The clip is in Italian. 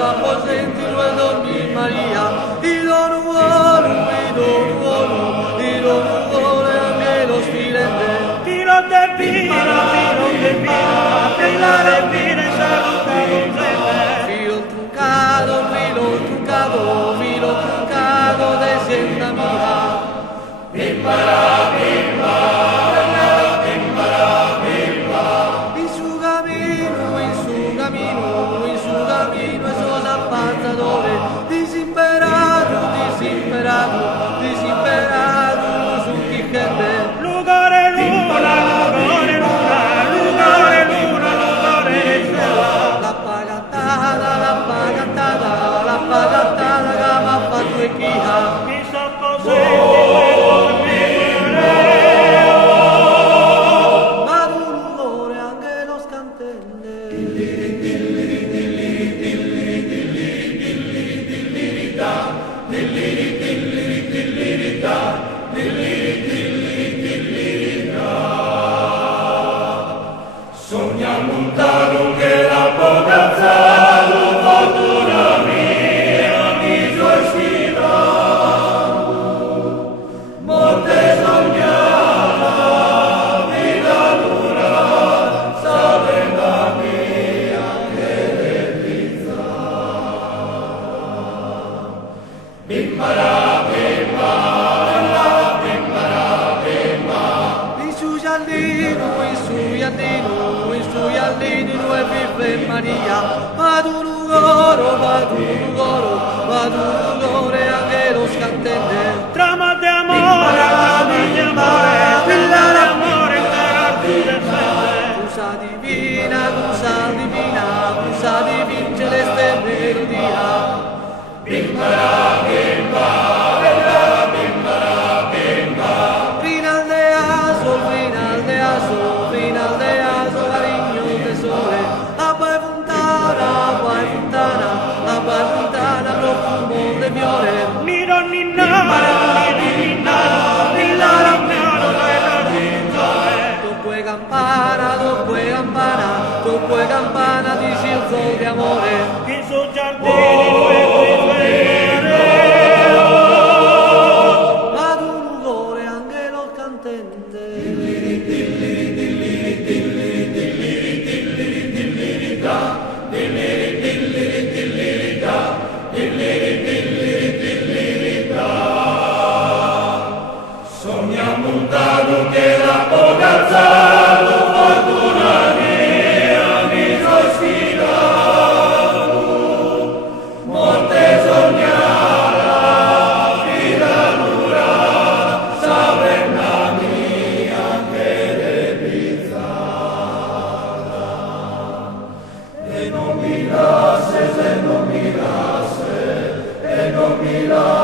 s'apposenti due dormi Maria, il non vuole anche lo sfilente. Filo de vino, appena le vine saluta consente. Filo truncato de sienda mia. In su camino e sono appazzatore, disimperato, su chi che me. Lugore luna, La pagattata che m'ha fatto e chi ha. mi s'apposenti Ma tu l'ugore anche lo scantenne. sogna montano che la poca fortuna mia mi giustifica. Morte sognata, vita dura, salenda mia che realizza. Bimbara, In su giardino, due figlie Maria, ma tu l'ugore anche lo scantenne. trama di amore, villa d'amore, intera tu Cusa divina, celeste melodia. Rinaldeaso, cariño tesore, abba fontana, profumo de fiore. Miro ninnare, Dopo campana, dici il sol di amore. in suo giardino Ma tu l'ugore anche lo cantente. sogna montano che la poca fortuna mia mi giustifica. Morte sognata, vita dura, salenda mia che realizza. E non mi lascia,